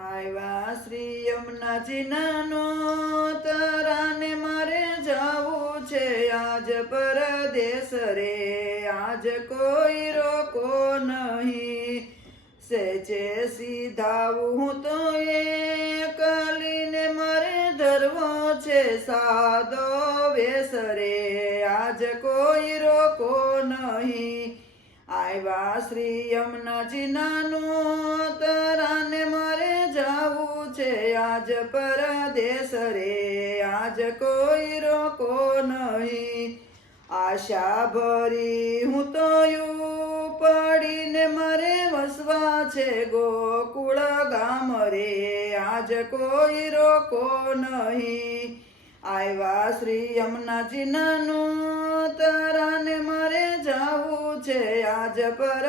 આવ્યા શ્રી યમુનાજી નાનો તરાને મારે જાવું છે આજ પરદેશ રે, આજ કોઈ રોકો નહીં, સેજે સીધાવું હું તો એકલીને મારે ધરવો છે સાદો વેશ રે, આજ કોઈ રોકો નહીં. આવ્યા શ્રી યમુનાજી નાનું તરાને મારે જાવું છે આજ પરદેશ રે, આજ કોઈ રોકો નહીં. આશા ભરી હું તો પડીને મારે વસવા છે ગોકુળ ગામ રે, આજ કોઈ રોકો નહીં. આવ્યા શ્રી યમુનાજી નાનું તરાને મારે જાવું છે આજ પર